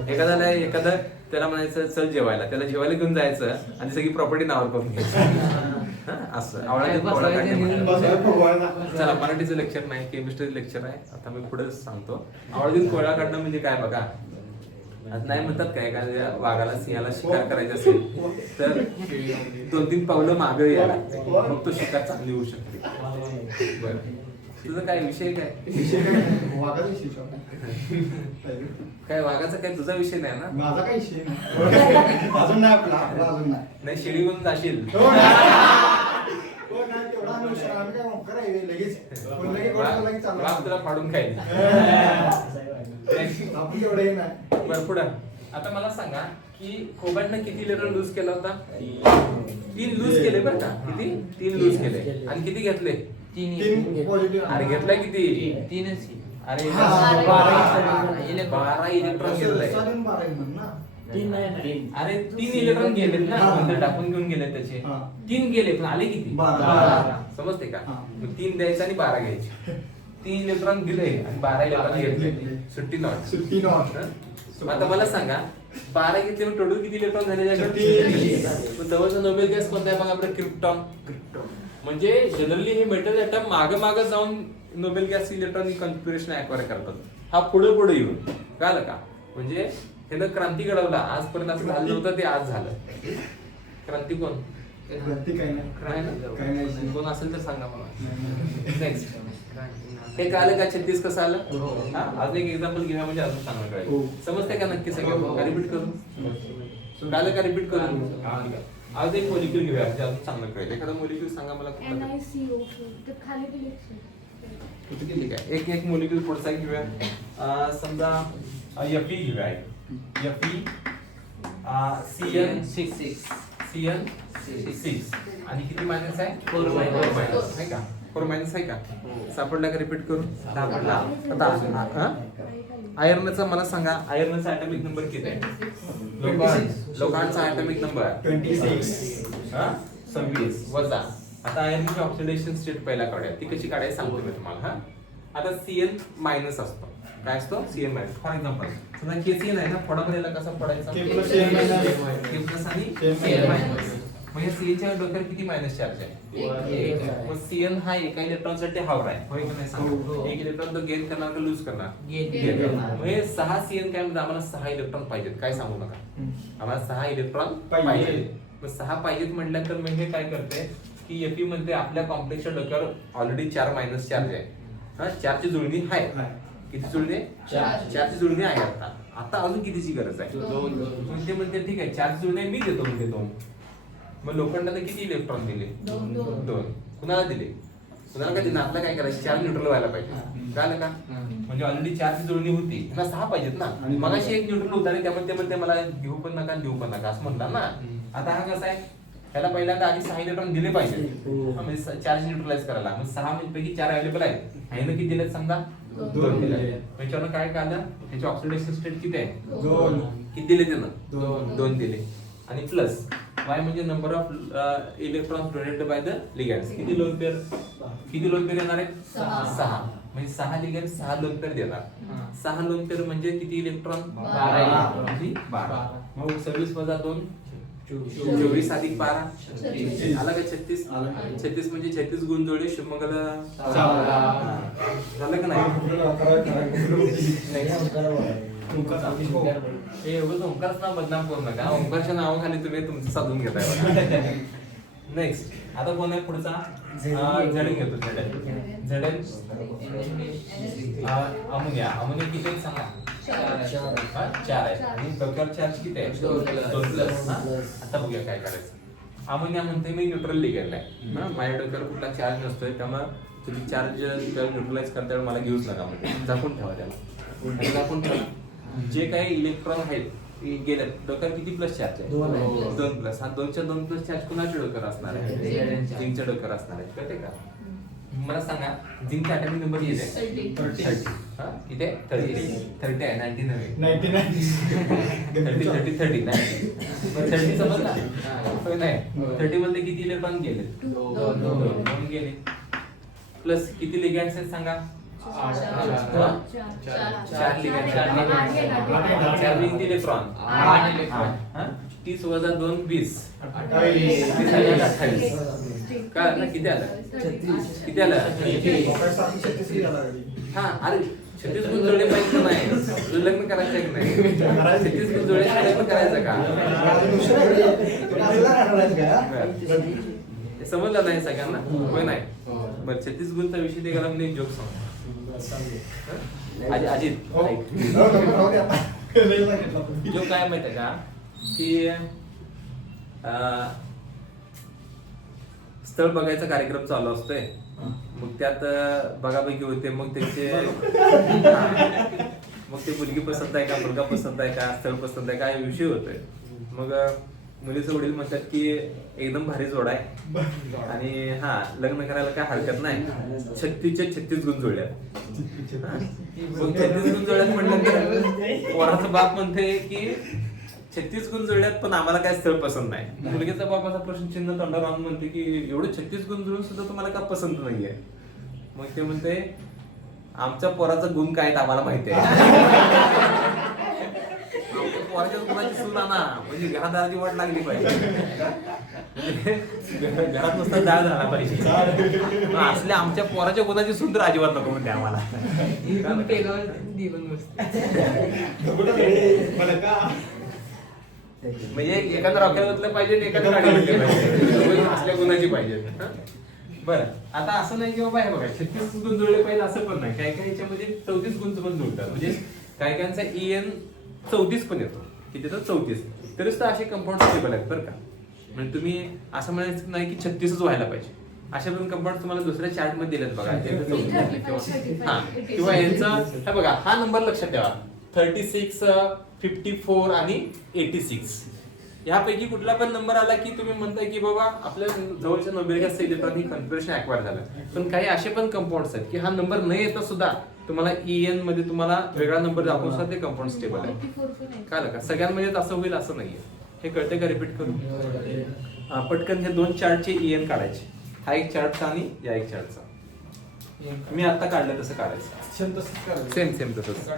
एखादा त्याला म्हणायचं चल जेवायला, त्याला जेवायला घेऊन जायचं आणि सगळी प्रॉपर्टी नावावर करून घ्यायची. असं आवळा देऊन कोळा काढणं. चला, मराठीचं लेक्चर नाही, केमिस्ट्रीचं लेक्चर आहे. आता मी पुढे सांगतो. आवळा देऊन कोळा काढणं म्हणजे काय बघा. आज नाही म्हणतात काय, एखाद्या वाघाला सिंहाला शिकार करायचं असेल तर 2-3 पावलं मागे यायला लागते, मग तो शिकार चांगली होऊ शकते. बरं, तुझं काय विषय काय? काय वाघाचा काय तुझा विषय नाही ना? माझा काही विषय नाही. अजून नाही आपला अजून नाही. शेळी घेऊन जाशील वाघ तुला फाडून खाईल. बरं, पुढं आता मला सांगा की कोबाल्टनं किती इलेक्ट्रॉन लूज केला होता? 3 लूज केले बरं का? किती? 3 लूज केले. आणि किती घेतले? 3 अरे घेतलाय किती? 3च. अरे 12 इलेक्ट्रॉन घेतलंय. अरे 3 इलेक्ट्रॉन गेलेत ना, नंतर टाकून घेऊन गेले त्याचे. 3 गेले पण आले किती? 12. समजते का? 3 द्यायचं आणि 12 घ्यायचे. 3 इलेक्ट्रॉन दिले आणि 12 इलेक्ट्रॉन घेतले. सुट्टी नॉट. आता मला सांगा 12 घेतले मग टोटल किती इलेक्ट्रॉन झाले? जवळचा नोबेल गॅस कोणता आहे बघा आपला? क्रिप्टॉन. म्हणजे जनरली हे मेटल ॲटम माग जाऊन Nobel gas electronic configuration acquire करतात. हा पुढे येऊन कळलं का? म्हणजे त्यानं क्रांती घडवला. आजपर्यंत असं झालं नव्हतं, ते आज झालं. क्रांती कोण? कोण असेल तर सांगा मला. नेक्स्ट, हे कळलं का 36 कसं आलं? आज एक एक्झाम्पल घेऊया म्हणजे अजून चांगलं कळेल. समजतंय का नक्की सगळं? रिपीट करू? कळलं का? रिपीट करू? आज एक मॉलिक्यूल घेऊया म्हणजे अजून चांगलं कळेल. एखादा मॉलिक्यूल सांगा मला. ठीक आहे, एक मॉलिक्यूल पुढचा घेऊया. समजा Fe घेऊया. Fe CN6 आणि किती मायनस आहे? 4 मायनस आहे का? 4 मायनस आहे का? सापडला का? रिपीट करू. सापडला. आता आयर्नचा मला सांगा, आयर्नचा ॲटॉमिक नंबर किती आहे? लोकांचा ॲटॉमिक नंबर 26 वजा. आता आयर्नची ऑक्सिडेशन स्टेट पहिला काढूया. ती कशी काढायची सांगतो मी तुम्हाला. आता CN मायनस असतो. काय असतो? CN minus. फॉर एक्झाम्पल समजा KCN आहे ना, फोडामध्ये कसा फोडायचा? K प्लस आणि CN मायनस. म्हणजे सीएनच्या डोक्यावर किती मायनस चार्ज आहे? एक. मग सीएन हा एका इलेक्ट्रॉनसाठी हावर आहे, होय की नाही सांग? हो. एक इलेक्ट्रॉन तो गेन करणार का लूज करणार? Gain Gain करणार. करणार. म्हणजे 6 सीएन काय म्हणजे आम्हाला 6 इलेक्ट्रॉन पाहिजेत, काय सांगू नका. आम्हाला 6 इलेक्ट्रॉन पाहिजे. पाहिजे. मग 6 पाहिजेत म्हटल्यानंतर म्हणजे काय करते की एपी मध्ये आपल्या कॉम्प्लेक्सच्या डोक्यावर ऑलरेडी 4 मायनस चार्ज आहे. हा 4ची जुळणी आहे. किती जुळणी आहे? 4ची जुळणी आहे. आता अजून कितीची गरज आहे? मग ते म्हणते ठीक आहे 4ची जुळणी आहे, मी देतो म्हणजे 2. मग लोखंडाने किती इलेक्ट्रॉन दिले? 2. कुणाला दिले? कुणाला काय दिलं? आपल्याला काय करायचं? 4 न्यूट्रल व्हायला पाहिजे, कळलं का? म्हणजे ऑलरेडी 4ची जुळणी होती, पुन्हा 6 पाहिजेत ना. आणि मगाशी एक न्यूट्रल उतारे, त्यामुळे ते म्हणते मला घेऊ पण नका देऊ पण नका असं म्हणला ना. आता हा कसा आहे, त्याला पहिल्यांदा आधी 6 इलेक्ट्रॉन दिले पाहिजे, म्हणजे 4 न्यूट्रलाइज करायला. मग 6 पैकी 4 अवेलेबल आहेत, आहे ना? किती दिलेत सांगा? 2 दिले. त्याच्यावर काय कळलं? त्याची ऑक्सिडेशन स्टेट किती आहे? 2. किती दिले त्यानं? 2 दिले. आणि प्लस वाय म्हणजे number of electrons donated by the ligands. किती लोन पेअर? किती लोन पेअर येणार आहे? 6. म्हणजे 6 लिगॅंड 6 लोन पेअर देणार. 6 लोन पेअर म्हणजे किती इलेक्ट्रॉन? 12. मग 26 वजा 2 24 अधिक 12 आला का 36? 36 म्हणजे 36 गुण जोडले शुभमंगल झालं का नाही? हे एवढं ओंकारच नाव बदनाम करू नका. ओंकारच्या नावाखाली तुम्ही तुमचं साधून घेताय. नेक्स्ट आता कोण आहे पुढचा? झडेन घेतो. झडेन अमोनिया. अमोनिया किती आहे सांगा? 4 आहे. आणि डोक्यावर चार्ज किती आहे? 2 प्लस. आता बघूया काय करायचं. अमोनिया म्हणते मी न्यूट्रल लिगॅंड आहे ना, माझ्या डोक्यावर कुठला चार्ज नसतोय, त्यामुळे तुम्ही चार्ज न्यूट्रलाइज करता वेळी मला घेऊच नका, म्हणजे झाकून ठेवा त्याला. आणि झाकून ठेवा. जे काही इलेक्ट्रॉन आहेत गेले डोक्यावर किती प्लस चार्ज आहे? 2 प्लस. हा 2च्या 2 प्लस चार्ज कुणाच्या डोक्यावर असणार आहे? झिंकच्या डोक्यावर असणार आहे, कळते का? मला सांगा झिंकचा ॲटॉमिक नंबर किती आहे? 30. हा इथे 30 आहे, 90 नव्हे. 30 समजला? नाही 30 मध्ये किती इलेक्ट्रॉन गेले? 2 गेले. प्लस किती लिगॅंड्स आहेत सांगा? 4 लिगॅंड. 4 किती इलेक्ट्रॉन? 30 वजा 2 20. 28. काय ना किती आलं? किती आलं? हा अरे 36 गुण जोडले पाहिजे नाही, लग्न करायचं की नाही? 36 गुण जोडले लग्न करायचं का? समजलं नाही सगळ्यांना? होय नाही? बरं 36 गुणचा विषय ते गेला म्हणजे जोक सांग. अजित जो काय माहिती का की स्थळ बघायचा कार्यक्रम चालू असतोय, मग त्यात बघाबघी होते, मग त्यांचे मग ते मुलगी पसंत आहे का, मुलगा पसंत आहे का, स्थळ पसंत आहे का, हा विषय होतोय. मग मुलीचे वडील म्हणतात की एकदम भारी जोड आहे आणि हा लग्न करायला काय हरकत नाही, 36 गुण जोडल्या. मग 36 गुण जोडल्यात म्हटलं पोराचा बाप म्हणते की 36 गुण जोडल्यात पण आम्हाला काय स्थळ पसंत नाही. मुलगीचा बापाचा प्रश्न चिन्ह तोंडावर आणून म्हणते की एवढे 36 गुण जुळून सुद्धा तुम्हाला का पसंत नाहीये? मग ते म्हणते आमच्या पोराचा गुण काय आम्हाला माहिती आहे. पोराच्या गुणाची सून आणा म्हणजे घरादाराची वाट लागली पाहिजे, घरात नुसता डाळ झाला पाहिजे. असल्या आमच्या पोराच्या गुणाची सून तर अजिबात नको म्हणते आम्हाला. म्हणजे एखादा रॉकेल बदलं पाहिजे, एखादा गाडी बदलली पाहिजे, असल्या गुणाची पाहिजे. बरं आता असं नाही की बाबा हे बघा 36 गुण जुळले पाहिजे असं पण नाही. काही काही याच्यामध्ये 34 गुण पण जुळतात, म्हणजे काही काहींचा EN 34 पण येतो. किती तर 34. तरीच तर असे कंपाऊंड स्टेबल आहेत बरं का. म्हणजे तुम्ही असं म्हणायचं नाही की 36च व्हायला पाहिजे. अशा पण कंपाऊंड तुम्हाला दुसऱ्या चार्ट मध्ये दिलेत बघा. हा किंवा यांचा हे बघा हा नंबर लक्षात ठेवा 36, 54 आणि 86. यापैकी कुठला पण नंबर आला की तुम्ही म्हणताय की बाबा आपल्या जवळच्या नंबरच्या इलेक्ट्रॉनिक कन्फिगरेशन ॲक्वायर झालं. पण काही असे पण कंपाऊंड्स आहेत की हा नंबर न येता सुद्धा तुम्हाला EN मध्ये तुम्हाला वेगळा नंबर दाखवून सुद्धा ते कंपाऊंड स्टेबल आहे. कळलं का? सगळ्यांमध्ये असं होईल असं नाहीये. हे कळते का? रिपीट करू पटकन. हे 2 चार्टचे EN काढायचे. हा एक चार्टचा आणि या एक चार्टचा. मी आता काढलं तसं काढायचं. सेम तसंच.